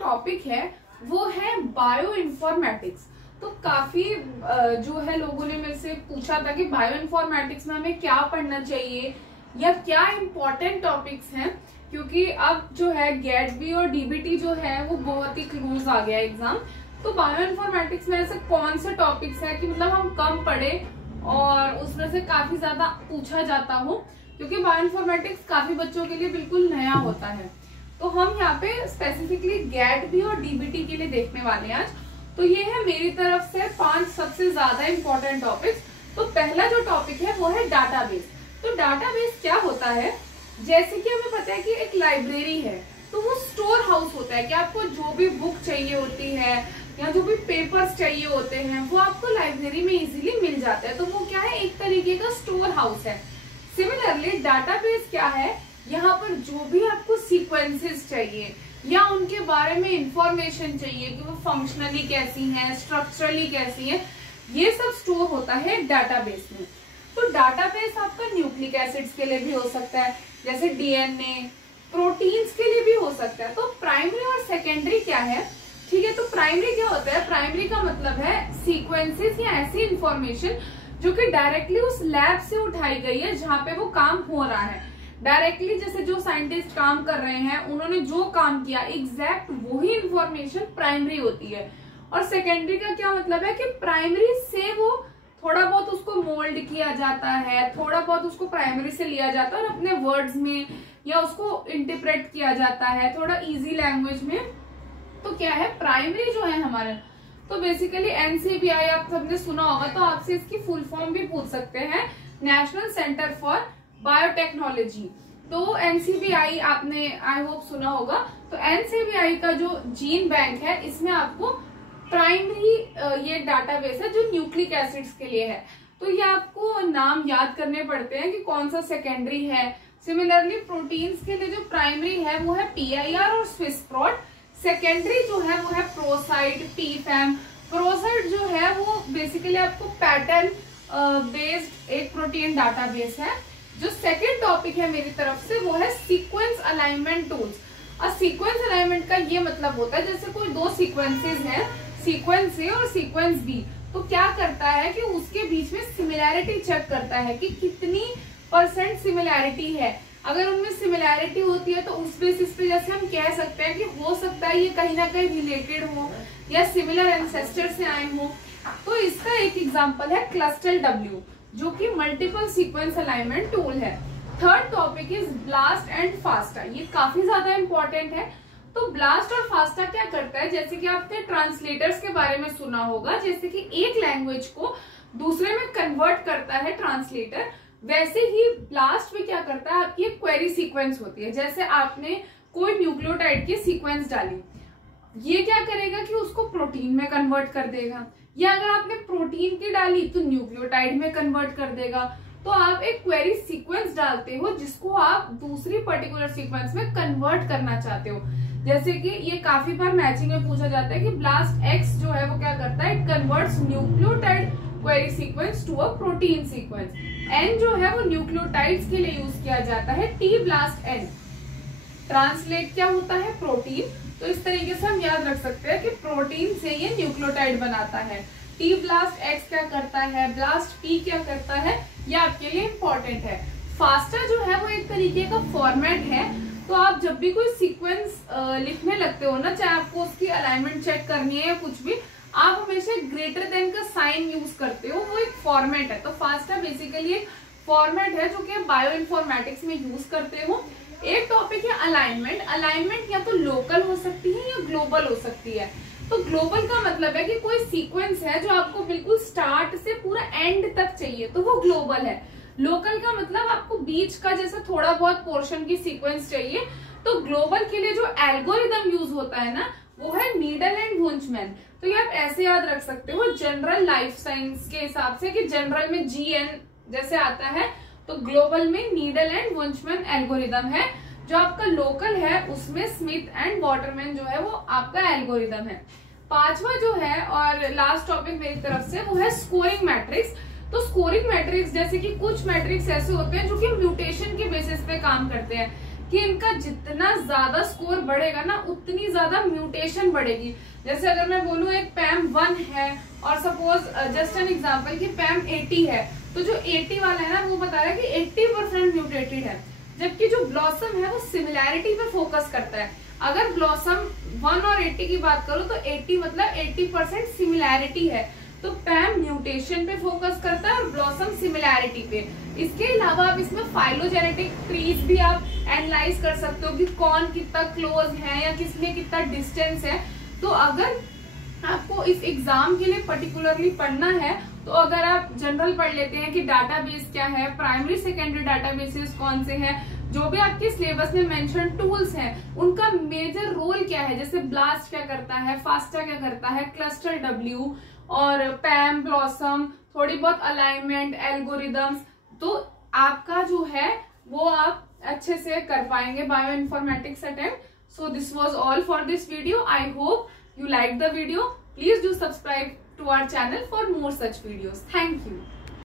Topic है वो है बायो इन्फॉर्मेटिक्स। तो काफी जो है लोगों ने मेरे से पूछा था कि बायो इन्फॉर्मेटिक्स में हमें क्या पढ़ना चाहिए या क्या इम्पोर्टेंट टॉपिक्स हैं, क्योंकि अब जो है गेट और डीबीटी जो है वो बहुत ही क्लोज आ गया एग्जाम। तो बायो इन्फॉर्मेटिक्स में ऐसे कौन से टॉपिक्स है कि मतलब हम कम पढ़े और उसमें से काफी ज्यादा पूछा जाता हो, क्योंकि बायो इन्फॉर्मेटिक्स काफी बच्चों के लिए बिल्कुल नया होता है। तो हम यहाँ पे स्पेसिफिकली गेट भी और डीबीटी के लिए देखने वाले हैं आज। तो ये है मेरी तरफ से 5 सबसे ज्यादा इंपॉर्टेंट टॉपिक्स। तो पहला जो टॉपिक है वो है डाटाबेस। तो डाटाबेस क्या होता है, जैसे कि हमें पता है कि एक लाइब्रेरी है तो वो स्टोर हाउस होता है कि आपको जो भी बुक चाहिए होती है या जो भी पेपर्स चाहिए होते हैं वो आपको लाइब्रेरी में इजीली मिल जाता है। तो वो क्या है, एक तरीके का स्टोर हाउस है। सिमिलरली डाटाबेस क्या है, यहाँ पर जो भी आपको सीक्वेंसेस चाहिए या उनके बारे में इंफॉर्मेशन चाहिए कि वो फंक्शनली कैसी हैं, स्ट्रक्चरली कैसी है, ये सब स्टोर होता है डाटाबेस में। तो डाटाबेस आपका न्यूक्लिक एसिड्स के लिए भी हो सकता है, जैसे डीएनए, प्रोटीन्स के लिए भी हो सकता है। तो प्राइमरी और सेकेंडरी क्या है, ठीक है। तो प्राइमरी क्या होता है, प्राइमरी का मतलब है सीक्वेंसेस या ऐसी इंफॉर्मेशन जो कि डायरेक्टली उस लैब से उठाई गई है जहां पे वो काम हो रहा है। डायरेक्टली जैसे जो साइंटिस्ट काम कर रहे हैं उन्होंने जो काम किया एग्जैक्ट वही इंफॉर्मेशन प्राइमरी होती है। और सेकेंडरी का क्या मतलब है कि प्राइमरी से वो थोड़ा बहुत उसको मोल्ड किया जाता है, थोड़ा बहुत उसको प्राइमरी से लिया जाता है और अपने वर्ड्स में या उसको इंटरप्रेट किया जाता है थोड़ा इजी लैंग्वेज में। तो क्या है, प्राइमरी जो है हमारा, तो बेसिकली एनसीबीआई आप सबने सुना होगा, तो आपसे इसकी फुल फॉर्म भी पूछ सकते हैं, नेशनल सेंटर फॉर बायोटेक्नोलॉजी। तो एनसीबीआई आपने आई होप सुना होगा। तो एनसीबीआई का जो जीन बैंक है इसमें आपको प्राइमरी ये डाटाबेस है जो न्यूक्लिक एसिड्स के लिए है। तो ये आपको नाम याद करने पड़ते हैं कि कौन सा सेकेंडरी है। सिमिलरली प्रोटीन्स के लिए जो प्राइमरी है वो है पीआईआर और स्विस प्रोट। सेकेंडरी जो है वो है प्रोसाइट, पीफैम। प्रोसाइट जो है वो बेसिकली आपको पैटर्न बेस्ड एक प्रोटीन डाटाबेस है। जो सेकेंड टॉपिक है मेरी तरफ से वो है सीक्वेंस अलाइनमेंट टूल्स। और सीक्वेंस अलाइनमेंट का ये मतलब होता है जैसे कोई दो सीक्वेंसेस हैं, सीक्वेंस ए और सीक्वेंस बी, तो क्या करता है कि उसके बीच में सिमिलैरिटी चेक करता है कि कितनी % सिमिलैरिटी है। अगर उनमें सिमिलैरिटी होती है तो उस बेसिस पे जैसे हम कह सकते हैं कि हो सकता है ये कहीं ना कहीं रिलेटेड हो या सिमिलर एंसेस्टर से आए हो। तो इसका एक एग्जांपल है क्लस्टल डब्ल्यू जो कि मल्टीपल सीक्वेंस अलाइनमेंट टूल है। Third topic is blast and FASTA. ये काफी ज्यादा इंपॉर्टेंट है। तो ब्लास्ट और फास्टा क्या करता है, जैसे कि आपने ट्रांसलेटर्स के बारे में सुना होगा, जैसे कि एक लैंग्वेज को दूसरे में कन्वर्ट करता है ट्रांसलेटर, वैसे ही ब्लास्ट भी क्या करता है, आपकी एक क्वेरी सीक्वेंस होती है। जैसे आपने कोई न्यूक्लियोटाइड की सीक्वेंस डाली, ये क्या करेगा कि उसको प्रोटीन में कन्वर्ट कर देगा, या अगर आपने प्रोटीन की डाली तो न्यूक्लियोटाइड में कन्वर्ट कर देगा। तो आप एक क्वेरी सीक्वेंस डालते हो जिसको आप दूसरी पर्टिकुलर सीक्वेंस में कन्वर्ट करना चाहते हो। जैसे कि ये काफी बार मैचिंग में पूछा जाता है कि ब्लास्ट एक्स जो है वो क्या करता है, it converts nucleotide query sequence to a protein sequence. And जो है वो न्यूक्लियोटाइड्स के लिए यूज किया जाता है, टी ब्लास्ट एन ट्रांसलेट क्या होता है, प्रोटीन। तो इस तरीके से हम याद रख सकते हैं कि प्रोटीन से ये न्यूक्लियोटाइड बनाता है। टी ब्लास्ट एक्स क्या करता है, ब्लास्ट पी क्या करता है, ये आपके लिए इंपॉर्टेंट है। फास्टा जो है वो एक तरीके का फॉर्मेट है। तो आप जब भी कोई सीक्वेंस लिखने लगते हो ना, चाहे आपको उसकी अलाइनमेंट चेक करनी है या कुछ भी, आप हमेशा ग्रेटर देन का साइन यूज करते हो, वो एक फॉर्मेट है। तो फास्टा बेसिकली एक फॉर्मेट है जो कि बायो इन्फॉर्मेटिक्स में यूज करते हो। एक टॉपिक है अलाइनमेंट। अलाइनमेंट या तो लोकल हो सकती है या ग्लोबल हो सकती है। तो ग्लोबल का मतलब है कि कोई सीक्वेंस है जो आपको बिल्कुल स्टार्ट से पूरा एंड तक चाहिए, तो वो ग्लोबल है। लोकल का मतलब आपको बीच का जैसे थोड़ा बहुत पोर्शन की सीक्वेंस चाहिए। तो ग्लोबल के लिए जो एल्गोरिदम यूज होता है ना वो है नीडल एंड वुंचमैन। तो ये आप ऐसे याद रख सकते हो जनरल लाइफ साइंस के हिसाब से कि जनरल में GN जैसे आता है, तो ग्लोबल में नीडल एंड वुंचमैन एल्गोरिदम है। जो आपका लोकल है उसमें स्मिथ एंड वाटरमैन जो है वो आपका एल्गोरिदम है। पांचवा जो है और लास्ट टॉपिक मेरी तरफ से वो है स्कोरिंग मैट्रिक्स। तो स्कोरिंग मैट्रिक्स जैसे कि कुछ मैट्रिक्स ऐसे होते हैं जो कि म्यूटेशन के बेसिस पे काम करते हैं। कि इनका जितना ज्यादा स्कोर बढ़ेगा ना उतनी ज्यादा म्यूटेशन बढ़ेगी। जैसे अगर मैं बोलूँ एक पैम 1 है और सपोज जस्ट एन एग्जांपल कि पैम 80 है, तो जो 80 वाला है ना वो बता रहा है कि 80% म्यूटेटेड है, जबकि जो ब्लॉसम है वो सिमिलैरिटी पे फोकस करता है। अगर ब्लॉसम 1 और 80 की बात करो तो 80 मतलब 80% सिमिलैरिटी है, तो पैम म्यूटेशन पे फोकस करता है और ब्लॉसम सिमिलैरिटी पे। इसके अलावा आप इसमें फाइलोजेनेटिक ट्रीज भी आप एनालाइज कर सकते हो कि कौन कितना क्लोज है या किसमें कितना डिस्टेंस है। तो अगर आपको इस एग्जाम के लिए पर्टिकुलरली पढ़ना है तो अगर आप जनरल पढ़ लेते हैं कि डाटाबेस क्या है, प्राइमरी सेकेंडरी डाटाबेसेस कौन से हैं, जो भी आपके सिलेबस में मेंशन टूल्स हैं उनका मेजर रोल क्या है, जैसे ब्लास्ट क्या करता है, फास्टा क्या करता है, क्लस्टर डब्ल्यू और पैम, ब्लॉसम, थोड़ी बहुत अलाइनमेंट, एल्गोरिदम्स, तो आपका जो है वो आप अच्छे से कर पाएंगे bio informatics attempt. So this was all for this video. I hope you liked the video. Please do subscribe to our channel for more such videos. Thank you.